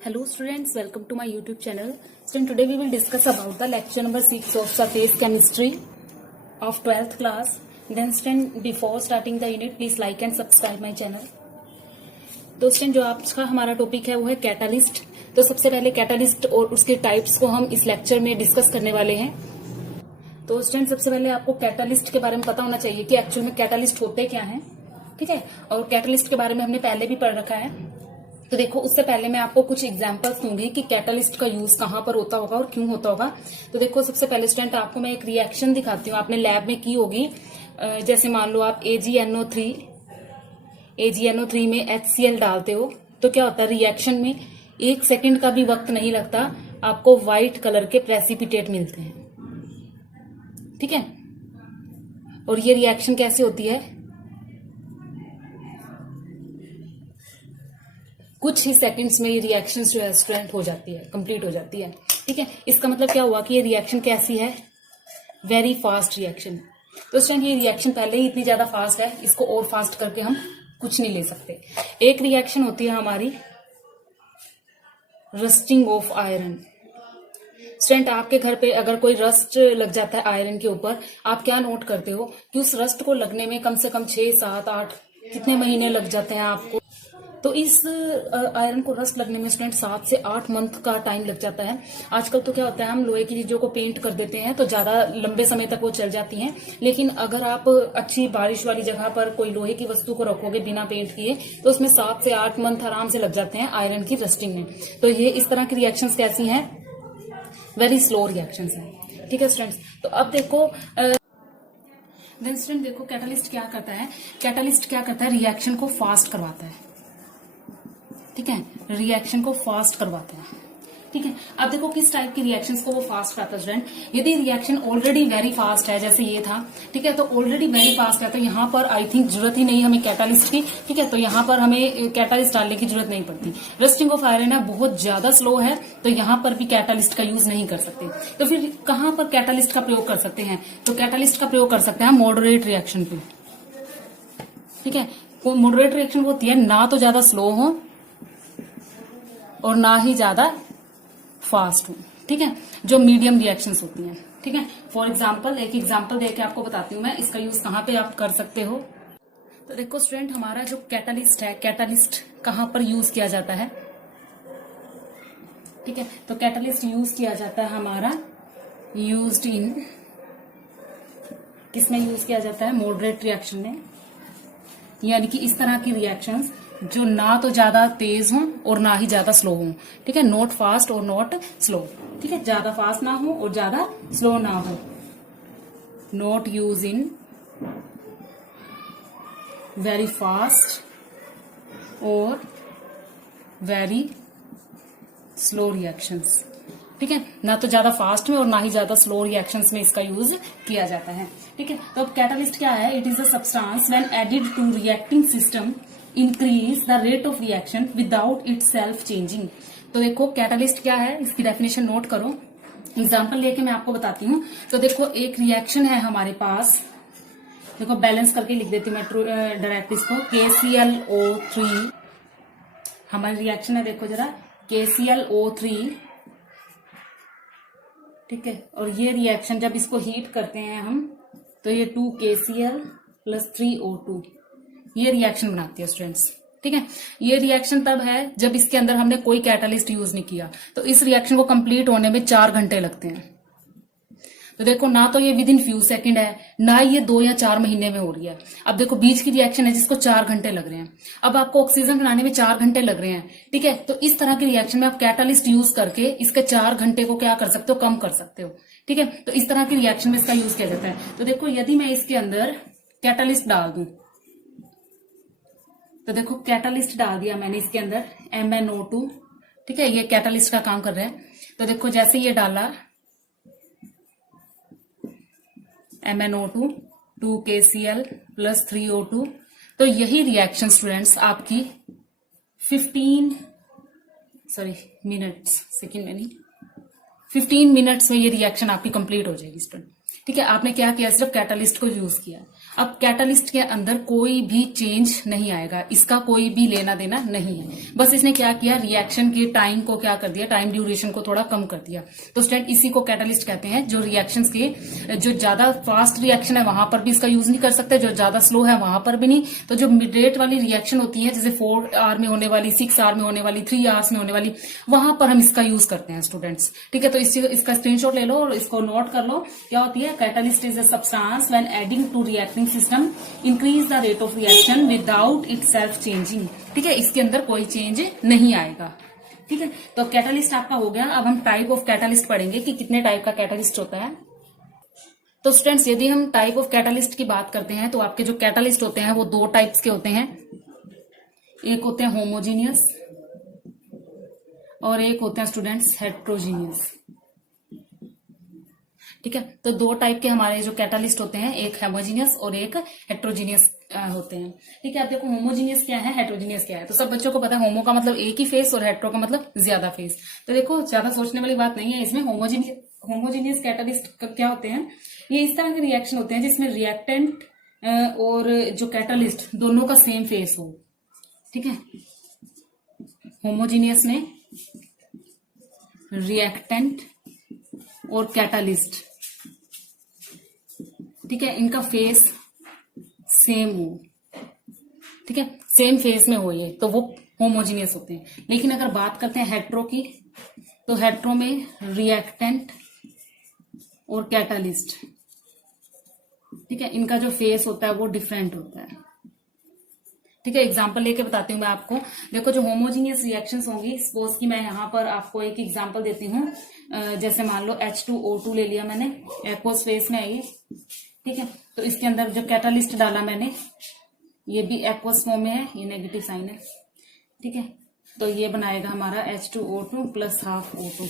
Hello students, welcome to my YouTube channel. Student, today we will discuss about the lecture number 6 of surface chemistry of 12th class. Then student, before starting the unit, please like and subscribe my channel. तो student जो आज का हमारा topic है वो है catalyst. तो सबसे पहले कैटालिस्ट और उसके टाइप्स को हम इस लेक्चर में डिस्कस करने वाले हैं। तो स्टूडेंट सबसे पहले आपको कैटालिस्ट के बारे में पता होना चाहिए कि एक्चुअल में कैटालिस्ट होते क्या हैं, ठीक है। और कैटालिस्ट के बारे में हमने पहले भी पढ़ रखा है। तो देखो, उससे पहले मैं आपको कुछ एग्जांपल्स दूंगी कि कैटालिस्ट का यूज कहाँ पर होता होगा और क्यों होता होगा। तो देखो, सबसे पहले स्टूडेंट आपको मैं एक रिएक्शन दिखाती हूँ, आपने लैब में की होगी। जैसे मान लो आप AgNO3 में HCl डालते हो तो क्या होता है, रिएक्शन में 1 सेकंड का भी वक्त नहीं लगता, आपको व्हाइट कलर के प्रेसिपिटेट मिलते हैं, ठीक है। और ये रिएक्शन कैसे होती है, कुछ ही सेकंड्स में ये रिएक्शन जो है स्टूडेंट हो जाती है, कंप्लीट हो जाती है, ठीक है। इसका मतलब क्या हुआ कि ये रिएक्शन कैसी है, वेरी फास्ट रिएक्शन। तो स्टूडेंट ये रिएक्शन पहले ही इतनी ज्यादा फास्ट है, इसको और फास्ट करके हम कुछ नहीं ले सकते। एक रिएक्शन होती है हमारी रस्टिंग ऑफ आयरन। स्टूडेंट आपके घर पे अगर कोई रस्ट लग जाता है आयरन के ऊपर, आप क्या नोट करते हो कि उस रस्ट को लगने में कम से कम 6, 7, 8 कितने महीने लग जाते हैं आपको। तो इस आयरन को रस्ट लगने में स्टूडेंट 7 से 8 मंथ का टाइम लग जाता है। आजकल तो क्या होता है, हम लोहे की चीजों को पेंट कर देते हैं तो ज्यादा लंबे समय तक वो चल जाती हैं। लेकिन अगर आप अच्छी बारिश वाली जगह पर कोई लोहे की वस्तु को रखोगे बिना पेंट किए तो उसमें 7 से 8 मंथ आराम से लग जाते हैं आयरन की रस्टिंग में। तो ये इस तरह की रिएक्शंस कैसी हैं, वेरी स्लो रिएक्शंस हैं, ठीक है स्टूडेंट्स। तो अब देखो देन स्टूडेंट देखो कैटालिस्ट क्या करता है, कैटालिस्ट क्या करता है, रिएक्शन को फास्ट करवाता है, ठीक है, रिएक्शन को फास्ट करवाता है, ठीक है। अब देखो किस टाइप की रिएक्शंस को वो फास्ट करता है स्टूडेंट। यदि रिएक्शन ऑलरेडी वेरी फास्ट है, जैसे ये था, ठीक है, तो ऑलरेडी वेरी फास्ट है तो यहाँ पर आई थिंक जरूरत ही नहीं हमें कैटालिस्ट की, ठीक है। तो यहाँ पर हमें कैटालिस्ट डालने की जरूरत नहीं पड़ती। रस्टिंग ऑफ आयरन है, बहुत ज्यादा स्लो है, तो यहाँ पर भी कैटालिस्ट का यूज नहीं कर सकते। तो फिर कहाँ पर कैटालिस्ट का प्रयोग कर सकते हैं, तो कैटालिस्ट का प्रयोग कर सकते हैं मॉडरेट रिएक्शन पे, ठीक है। मॉडरेट रिएक्शन होती है ना तो ज्यादा स्लो हो और ना ही ज्यादा फास्ट हो, ठीक है, जो मीडियम रिएक्शंस होती हैं, ठीक है। फॉर एग्जांपल एक एग्जांपल देके आपको बताती हूँ मैं इसका यूज कहाँ पे आप कर सकते हो। तो देखो स्टूडेंट, हमारा जो कैटालिस्ट है, कैटालिस्ट कहाँ पर यूज किया जाता है, ठीक है। तो कैटालिस्ट यूज किया जाता है हमारा यूज्ड इन, किसमें यूज किया जाता है, मॉडरेट रिएक्शन में, यानी कि इस तरह की रिएक्शंस जो ना तो ज्यादा तेज हों और ना ही ज्यादा स्लो हों, ठीक है, नॉट फास्ट और नॉट स्लो, ठीक है, ज्यादा फास्ट ना हो और ज्यादा स्लो ना हो। Not use in very fast और वेरी स्लो रिएक्शंस, ठीक है, ना तो ज्यादा फास्ट में और ना ही ज्यादा स्लो रिएक्शंस में इसका यूज किया जाता है, ठीक है। तो अब कैटालिस्ट क्या है, it is a substance when added to reacting system increase the rate of reaction without itself changing. तो देखो कैटालिस्ट क्या है, इसकी डेफिनेशन नोट करो, एग्जाम्पल लेके मैं आपको बताती हूँ। तो देखो एक रिएक्शन है हमारे पास, देखो बैलेंस करके लिख देती हूँ मैं डायरेक्ट इसको, KClO3 हमारी रिएक्शन है, देखो जरा KClO3, ठीक है। और ये रिएक्शन जब इसको हीट करते हैं हम तो ये 2KCl + 3O2 ये रिएक्शन बनाती है स्टूडेंट्स, ठीक है। ये रिएक्शन तब है जब इसके अंदर हमने कोई कैटालिस्ट यूज नहीं किया। तो इस रिएक्शन को कंप्लीट होने में 4 घंटे लगते हैं। तो देखो ना तो ये विद इन फ्यू सेकंड है, ना ये 2 या 4 महीने में हो रही है। अब देखो बीच की रिएक्शन है जिसको 4 घंटे लग रहे हैं, अब आपको ऑक्सीजन बनाने में 4 घंटे लग रहे हैं, ठीक है। तो इस तरह की रिएक्शन में आप कैटालिस्ट यूज करके इसके 4 घंटे को क्या कर सकते हो, कम कर सकते हो, ठीक है। तो इस तरह की रिएक्शन में इसका यूज किया जाता है। तो देखो यदि मैं इसके अंदर कैटालिस्ट डाल दूं, तो देखो कैटालिस्ट डाल दिया मैंने इसके अंदर MnO2, ठीक है, ये कैटालिस्ट का काम कर रहा है। तो देखो जैसे ये डाला MnO2 2KCl + 3O2, तो यही रिएक्शन स्टूडेंट्स आपकी 15 मिनट्स में ये रिएक्शन आपकी कंप्लीट हो जाएगी स्टूडेंट, ठीक है। आपने क्या किया, सिर्फ कैटालिस्ट को यूज किया। अब कैटलिस्ट के अंदर कोई भी चेंज नहीं आएगा, इसका कोई भी लेना देना नहीं है। बस इसने क्या किया, रिएक्शन के टाइम को क्या कर दिया, टाइम ड्यूरेशन को थोड़ा कम कर दिया। तो स्टूडेंट इसी को कैटलिस्ट कहते हैं। जो रिएक्शंस के जो ज्यादा फास्ट रिएक्शन है वहां पर भी इसका यूज नहीं कर सकते, जो ज्यादा स्लो है वहां पर भी नहीं। तो जो मिड रेट वाली रिएक्शन होती है, जैसे 4 आवर में होने वाली, 6 आवर में होने वाली, 3 आवर्स में होने वाली, वहां पर हम इसका यूज करते हैं स्टूडेंट्स। ठीक है, तो इसका स्क्रीनशॉट ले लो और इसको नोट कर लो। क्या होती है, catalyst is a substance when adding to reacting system increase the rate of reaction without itself changing. ठीक है, इसके अंदर कोई चेंज नहीं आएगा। ठीक है, तो कैटलिस्ट आपका हो गया। अब हम टाइप ऑफ कैटलिस्ट पढ़ेंगे कि कितने टाइप का कैटलिस्ट होता है। तो स्टूडेंट्स यदि हम टाइप ऑफ कैटलिस्ट की बात करते हैं तो आपके जो कैटलिस्ट होते हैं वो 2 टाइप्स के होते हैं। एक होते हैं होमोजीनियस और एक होते हैं स्टूडेंट्स हेट्रोजीनियस। ठीक है, तो 2 टाइप के हमारे जो कैटलिस्ट होते हैं, एक होमोजीनियस और एक हेट्रोजीनियस होते हैं। ठीक है, आप देखो होमोजीनियस क्या है, हेट्रोजीनियस क्या है। तो सब बच्चों को पता है होमो का मतलब एक ही फेस और हेट्रो का मतलब ज्यादा फेस। तो देखो ज्यादा सोचने वाली बात नहीं है इसमें। होमोजीनियस कैटलिस्ट क्या होते हैं, ये इस तरह के रिएक्शन होते हैं जिसमें रिएक्टेंट और जो कैटलिस्ट दोनों का सेम फेस हो। ठीक है, होमोजीनियस में रिएक्टेंट और कैटलिस्ट, ठीक है, इनका फेस सेम हो। ठीक है, सेम फेस में हो ये, तो वो होमोजीनियस होते हैं। लेकिन अगर बात करते हैं हेट्रो की, तो हेट्रो में रिएक्टेंट और कैटलिस्ट, ठीक है, इनका जो फेस होता है वो डिफरेंट होता है। ठीक है, एग्जांपल लेके बताती हूँ मैं आपको। देखो जो होमोजीनियस रिएक्शंस होंगी, सपोज कि मैं यहाँ पर आपको एक एग्जांपल देती हूँ। जैसे मान लो H2O2 ले लिया मैंने, एक्वस फेस में है ये। ठीक है, तो इसके अंदर जो कैटलिस्ट डाला मैंने, ये भी एक्वस फॉर्म में है, ये नेगेटिव साइन है। ठीक है, तो ये बनाएगा हमारा H2O2 प्लस हाफ O2।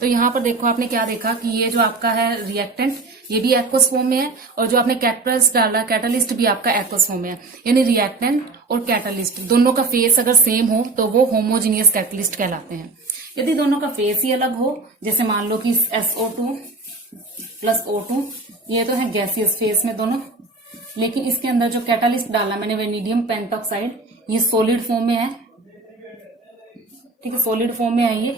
तो यहाँ पर देखो आपने क्या देखा कि ये जो आपका है रिएक्टेंट, ये भी एक्वस फॉर्म में है, और जो आपने कैटलिस्ट डाला, कैटलिस्ट भी आपका एक्वस फॉर्म में है। यानी रिएक्टेंट और कैटलिस्ट दोनों का फेस अगर सेम हो तो वो होमोजीनियस कैटलिस्ट कहलाते हैं। यदि दोनों का फेस ही अलग हो, जैसे मान लो कि SO2 प्लस O2, ये तो है गैसियस फेस में दोनों, लेकिन इसके अंदर जो कैटलिस्ट डाला मैंने वेनेडियम पेंटॉक्साइड, ये सॉलिड फॉर्म में है। ठीक है, सॉलिड फॉर्म में है ये।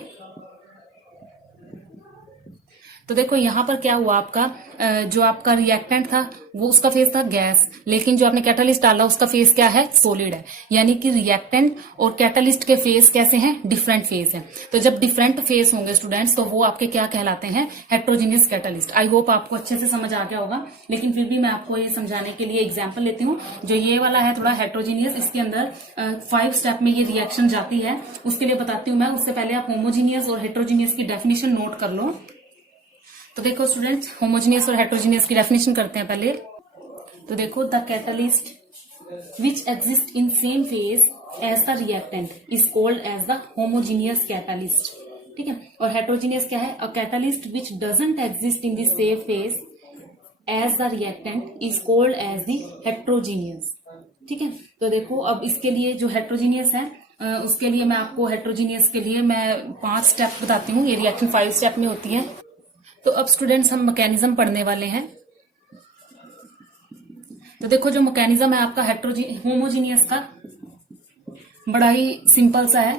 तो देखो यहाँ पर क्या हुआ, आपका जो आपका रिएक्टेंट था वो उसका फेस था गैस, लेकिन जो आपने कैटलिस्ट डाला उसका फेस क्या है, सॉलिड है। यानी कि रिएक्टेंट और कैटलिस्ट के फेस कैसे हैं, डिफरेंट फेस हैं। तो जब डिफरेंट फेस होंगे स्टूडेंट्स, तो वो आपके क्या कहलाते हैं, हेट्रोजीनियस कैटलिस्ट। आई होप आपको अच्छे से समझ आ गया होगा, लेकिन फिर भी मैं आपको ये समझाने के लिए एग्जाम्पल लेती हूँ। जो ये वाला है थोड़ा हेट्रोजीनियस, इसके अंदर 5 स्टेप में ये रिएक्शन जाती है, उसके लिए बताती हूँ मैं। उससे पहले आप होमोजीनियस और हेट्रोजीनियस की डेफिनेशन नोट कर लो। तो देखो स्टूडेंट्स, होमोजीनियस और हेट्रोजीनियस की डेफिनेशन करते हैं पहले। तो देखो, the catalyst which exist in same phase as the reactant is called as the homogeneous catalyst. ठीक है, और हेट्रोजीनियस क्या है, a catalyst which doesn't exist in the same phase as the reactant is called as the heterogeneous. ठीक है, तो देखो अब इसके लिए जो हेट्रोजीनियस है, उसके लिए मैं आपको हेट्रोजीनियस के लिए मैं 5 स्टेप बताती हूँ। ये रिएक्शन 5 स्टेप में होती है। तो अब स्टूडेंट्स हम मैकेनिज्म पढ़ने वाले हैं। तो देखो जो मैकेनिज्म है आपका होमोजीनियस का, बड़ा ही सिंपल सा है।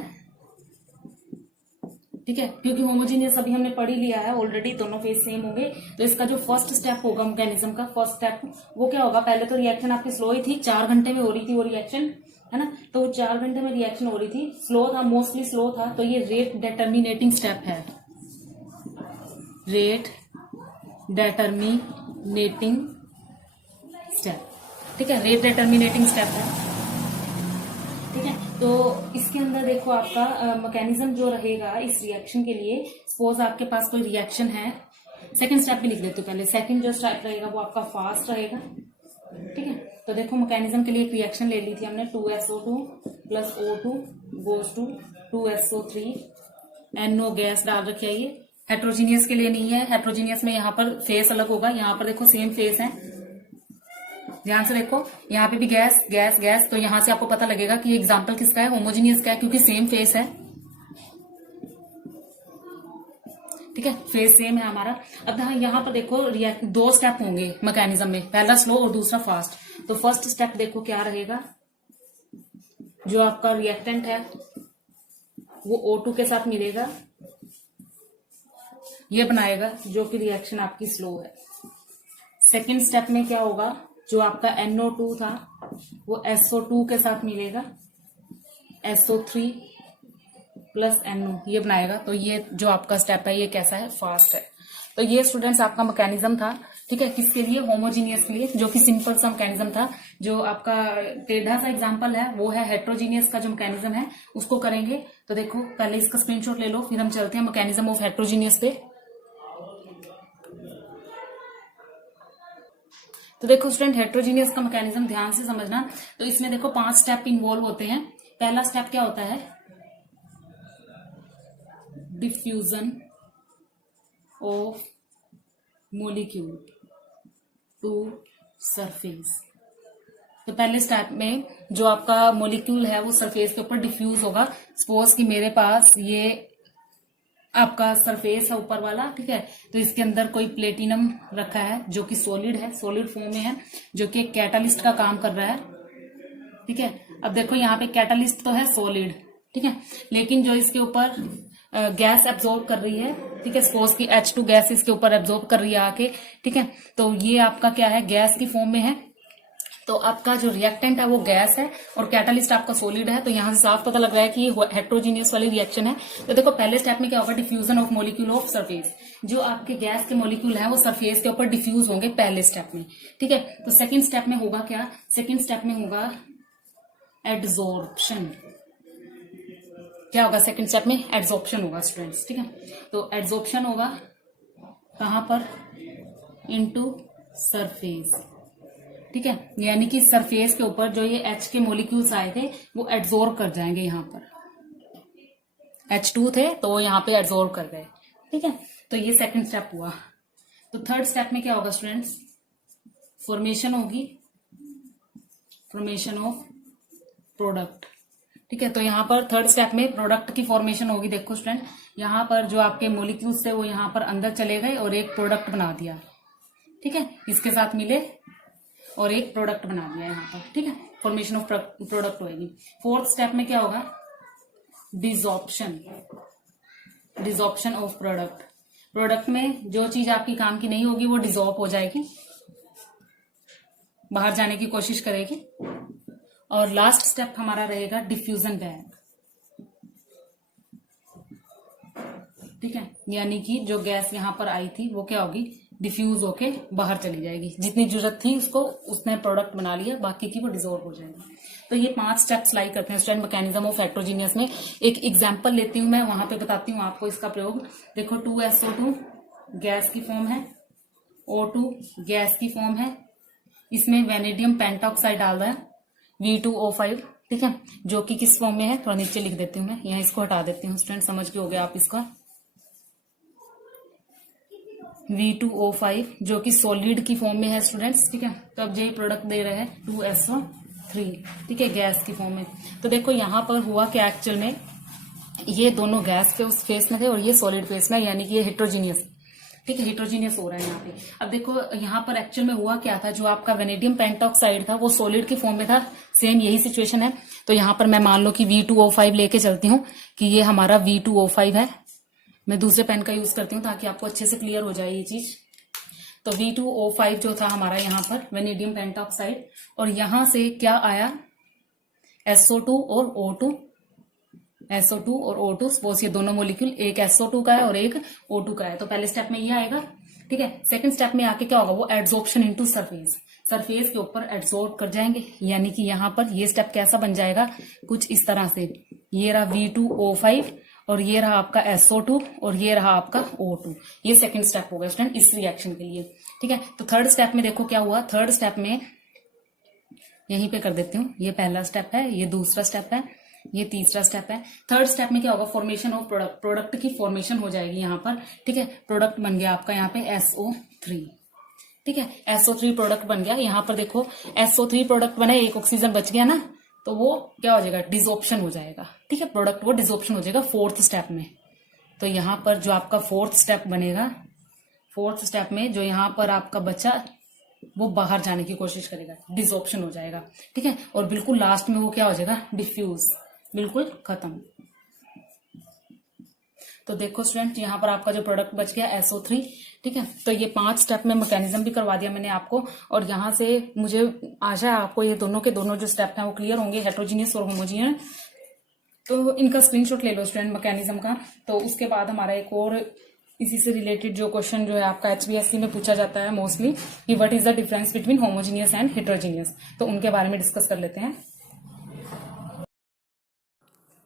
ठीक है, क्योंकि होमोजीनियस अभी हमने पढ़ ही लिया है ऑलरेडी, दोनों फेस सेम होंगे। तो इसका जो फर्स्ट स्टेप होगा मैकेनिज्म का, फर्स्ट स्टेप वो क्या होगा, पहले तो रिएक्शन आपकी स्लो ही थी, 4 घंटे में हो रही थी वो रिएक्शन, है ना। तो 4 घंटे में रिएक्शन हो रही थी, स्लो था, मोस्टली स्लो था। तो ये रेट डिटर्मिनेटिंग स्टेप है, रेट डिटर्मिनेटिंग स्टेप। ठीक है, रेट डिटर्मिनेटिंग स्टेप है। ठीक है, तो इसके अंदर देखो आपका मैकेनिज्म जो रहेगा इस रिएक्शन के लिए, सपोज आपके पास कोई रिएक्शन है, सेकंड स्टेप भी लिख देते हो पहले। सेकंड जो स्टेप रहेगा वो आपका फास्ट रहेगा। ठीक है, तो देखो मैकेनिज्म के लिए एक रिएक्शन ले ली थी हमने, 2SO2 plus O2 goes to 2SO3, NO gas डाल रखी है। ये हेट्रोजीनियस के लिए नहीं है, हेट्रोजीनियस में यहाँ पर फेस अलग होगा, यहाँ पर देखो सेम फेस है। ध्यान से देखो, यहाँ पे भी गैस गैस गैस, तो यहाँ से आपको पता लगेगा कि एग्जाम्पल किसका है, होमोजीनियस का है, क्योंकि सेम फेस है। ठीक है, फेज सेम है हमारा। अब यहाँ पर देखो रिएक्ट 2 स्टेप होंगे मैकेनिज्म में, पहला स्लो और दूसरा फास्ट। तो फर्स्ट स्टेप देखो क्या रहेगा, जो आपका रिएक्टेंट है वो O2 के साथ मिलेगा, ये बनाएगा जो कि रिएक्शन आपकी स्लो है। सेकेंड स्टेप में क्या होगा, जो आपका NO2 था वो SO2 के साथ मिलेगा, SO3 प्लस NO ये बनाएगा। तो ये जो आपका स्टेप है ये कैसा है, फास्ट है। तो ये स्टूडेंट्स आपका मैकेनिज्म था, ठीक है, किसके लिए, होमोजीनियस के लिए, जो कि सिंपल सा मैकेनिज्म था। जो आपका टेढ़ा सा एग्जांपल है वो है हेट्रोजीनियस का जो मैकेनिज्म है उसको करेंगे। तो देखो पहले इसका स्क्रीनशॉट ले लो, फिर हम चलते हैं मैकेनिज्म ऑफ हेट्रोजीनियस पे। तो देखो स्टूडेंट, हेट्रोजीनियस का मैकेनिज्म ध्यान से समझना। तो इसमें देखो 5 स्टेप इन्वॉल्व होते हैं। पहला स्टेप क्या होता है, diffusion of molecule to surface. तो पहले स्टेप में जो आपका मोलिक्यूल है वो सरफेस के ऊपर डिफ्यूज होगा। सपोज कि मेरे पास ये आपका सरफेस है ऊपर वाला, ठीक है, तो इसके अंदर कोई प्लेटिनम रखा है जो कि सॉलिड है, सॉलिड फॉर्म में है, जो कि एक कैटालिस्ट का काम कर रहा है, ठीक है। अब देखो यहाँ पे कैटालिस्ट तो है सॉलिड, ठीक है, लेकिन जो इसके ऊपर गैस एब्जॉर्ब कर रही है, ठीक है, सपोज की H2 गैस इसके ऊपर एब्जॉर्ब कर रही है आके, ठीक है, तो ये आपका क्या है, गैस की फॉर्म में है। तो आपका जो रिएक्टेंट है वो गैस है और कैटालिस्ट आपका सॉलिड है। तो यहां से साफ पता लग रहा है कि ये हेट्रोजीनियस वाली रिएक्शन है। तो देखो पहले स्टेप में क्या होगा, diffusion of molecule of surface. जो आपके गैस के मॉलिक्यूल है वो सरफेस के ऊपर डिफ्यूज होंगे पहले स्टेप में, ठीक है। तो सेकेंड स्टेप में होगा क्या, सेकेंड स्टेप में होगा एड्सॉर्प्शन। क्या होगा सेकेंड स्टेप में, एड्सॉर्प्शन होगा स्टूडेंट्स, ठीक है। तो एड्सॉर्प्शन होगा कहां पर, इनटू सरफेस, ठीक है, यानी कि सरफेस के ऊपर जो ये H के मॉलिक्यूल्स आए थे वो एड्सॉर्ब कर जाएंगे। यहाँ पर H2 थे तो यहाँ पे एड्सॉर्ब कर गए, ठीक है। तो ये सेकंड स्टेप हुआ। तो थर्ड स्टेप में क्या होगा स्टूडेंट्स, फॉर्मेशन होगी, फॉर्मेशन ऑफ प्रोडक्ट, ठीक है। तो यहाँ पर थर्ड स्टेप में प्रोडक्ट की फॉर्मेशन होगी। देखो स्टूडेंट, यहाँ पर जो आपके मॉलिक्यूल्स थे वो यहाँ पर अंदर चले गए और एक प्रोडक्ट बना दिया, ठीक है, इसके साथ मिले और एक प्रोडक्ट बना दिया यहाँ पर, ठीक है, फॉर्मेशन ऑफ प्रोडक्ट होगी। फोर्थ स्टेप में क्या होगा, desorption, desorption of product. Product में जो चीज आपकी काम की नहीं होगी वो डिसॉर्ब हो जाएगी, बाहर जाने की कोशिश करेगी। और लास्ट स्टेप हमारा रहेगा डिफ्यूजन बैक, ठीक है, यानी कि जो गैस यहां पर आई थी वो क्या होगी, डिफ्यूज होके बाहर चली जाएगी। जितनी जरूरत थी उसको उसने प्रोडक्ट बना लिया, बाकी की वो डिसॉल्व हो जाएगी। तो ये 5 स्टेप्स लाई करते हैं स्टूडेंट मैकेनिज्म ऑफ हेट्रोजीनियस में। एक एग्जांपल लेती हूं मैं, वहां पे बताती हूँ आपको इसका प्रयोग। देखो 2SO2 गैस की फॉर्म है, O2 गैस की फॉर्म है, इसमें वेनेडियम पेंटॉक्साइड डाल रहा है V2O5, ठीक है, जो कि किस फॉर्म में है, थोड़ा नीचे लिख देती हूँ मैं, यहाँ इसको हटा देती हूँ स्टूडेंट, समझ के हो गया आप इसका। V2O5 जो कि सॉलिड की फॉर्म में है स्टूडेंट्स, ठीक है। तो अब ये प्रोडक्ट दे रहे हैं 2SO3, ठीक है, गैस की फॉर्म में। तो देखो यहाँ पर हुआ क्या, एक्चुअल में ये दोनों गैस के उस फेस में थे और ये सॉलिड फेस में, यानी कि ये हेट्रोजीनियस, ठीक है, हेट्रोजीनियस हो रहा है यहाँ पे। अब देखो यहाँ पर एक्चुअल में हुआ क्या था, जो आपका वेनेडियम पेंटॉक्साइड था वो सॉलिड की फॉर्म में था, सेम यही सिचुएशन है। तो यहाँ पर मैं मान लो कि V2O5 लेके चलती हूँ कि ये हमारा V2O5 है। मैं दूसरे पेन का यूज करती हूँ ताकि आपको अच्छे से क्लियर हो जाए ये चीज। तो V2O5 जो था हमारा यहाँ पर वेनेडियम पेंटॉक्साइड, और यहां से क्या आया, SO2 और O2, SO2 और O2, सपोज ये दोनों मॉलिक्यूल, एक SO2 का है और एक O2 का है। तो पहले स्टेप में ये आएगा, ठीक है। सेकंड स्टेप में आके क्या होगा, वो एड्सॉर्प्शन इनटू सरफेस, सरफेस के ऊपर एड्सॉर्ब कर जाएंगे, यानी कि यहाँ पर ये स्टेप कैसा बन जाएगा, कुछ इस तरह से। ये रहा V2O5 और ये रहा आपका SO2 और ये रहा आपका O2। ये सेकंड स्टेप होगा स्टूडेंट इस रिएक्शन के लिए, ठीक है। तो थर्ड स्टेप में देखो क्या हुआ, थर्ड स्टेप में यहीं पे कर देती हूँ, ये पहला स्टेप है, ये दूसरा स्टेप है, ये तीसरा स्टेप है। थर्ड स्टेप में क्या होगा, फॉर्मेशन ऑफ प्रोडक्ट, प्रोडक्ट की फॉर्मेशन हो जाएगी यहाँ पर, ठीक है। प्रोडक्ट बन गया आपका यहाँ पे SO3, ठीक है, SO3 प्रोडक्ट बन गया। यहाँ पर देखो SO3 प्रोडक्ट बने, एक ऑक्सीजन बच गया ना, तो वो क्या हो जाएगा, डिसॉर्प्शन हो जाएगा, ठीक है, प्रोडक्ट वो डिसॉर्प्शन हो जाएगा फोर्थ स्टेप में, तो यहाँ पर जो आपका फोर्थ स्टेप बनेगा, फोर्थ स्टेप में जो यहाँ पर आपका बच्चा वो बाहर जाने की कोशिश करेगा, डिसऑप्शन हो जाएगा, ठीक है। और बिल्कुल लास्ट में वो क्या हो जाएगा, डिफ्यूज, बिल्कुल खत्म। तो देखो स्टूडेंट, यहाँ पर आपका जो प्रोडक्ट बच गया SO3, ठीक है। तो ये 5 स्टेप में मैकेनिज्म भी करवा दिया मैंने आपको, और यहाँ से मुझे आशा है आपको ये दोनों के दोनों जो स्टेप हैं वो क्लियर होंगे, हेट्रोजीनियस और होमोजीनियस। तो इनका स्क्रीनशॉट ले लो स्टूडेंट मैकेनिज्म का। तो उसके बाद हमारा एक और इसी से रिलेटेड जो क्वेश्चन जो है आपका HPSC में पूछा जाता है मोस्टली, कि what is the difference between homogeneous and heterogeneous, तो उनके बारे में डिस्कस कर लेते हैं।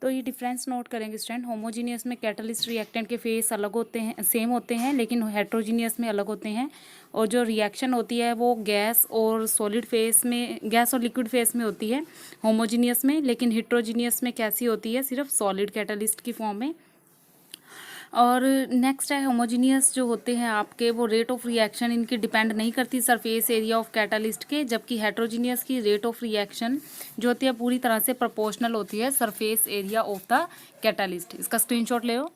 तो ये डिफरेंस नोट करेंगे स्टूडेंट। होमोजीनियस में कैटलिस्ट रिएक्टेंट के फेस अलग होते हैं, सेम होते हैं, लेकिन हेट्रोजीनियस में अलग होते हैं। और जो रिएक्शन होती है वो गैस और सॉलिड फेस में, गैस और लिक्विड फेस में होती है होमोजीनियस में, लेकिन हेट्रोजीनियस में कैसी होती है, सिर्फ सॉलिड कैटलिस्ट की फॉर्म में। और नेक्स्ट है होमोजीनियस जो होते हैं आपके, वो रेट ऑफ रिएक्शन इनकी डिपेंड नहीं करती सरफेस एरिया ऑफ कैटालिस्ट के, जबकि हेट्रोजीनियस की रेट ऑफ रिएक्शन जो होती है पूरी तरह से प्रोपोर्शनल होती है surface area of the catalyst. इसका स्क्रीनशॉट ले लो।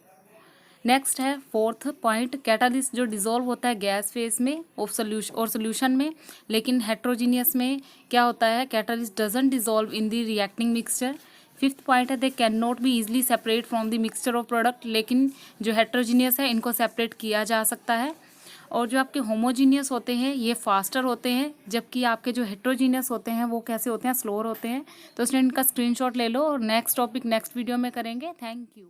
नेक्स्ट है फोर्थ पॉइंट, कैटालिस्ट जो डिसॉल्व होता है गैस फेस में ऑफ सोल्यूशन में, लेकिन हेट्रोजीनियस में क्या होता है, catalyst doesn't dissolve in the reacting mixture. Fifth point है, they can not be easily separate from the mixture of product, लेकिन जो हेट्रोजीनियस है इनको सेपरेट किया जा सकता है। और जो आपके होमोजीनियस होते हैं ये फास्टर होते हैं, जबकि आपके जो हेट्रोजीनियस होते हैं वो कैसे होते हैं, स्लोअर होते हैं। तो स्टूडेंट का स्क्रीनशॉट ले लो, और नेक्स्ट टॉपिक नेक्स्ट वीडियो में करेंगे। Thank you.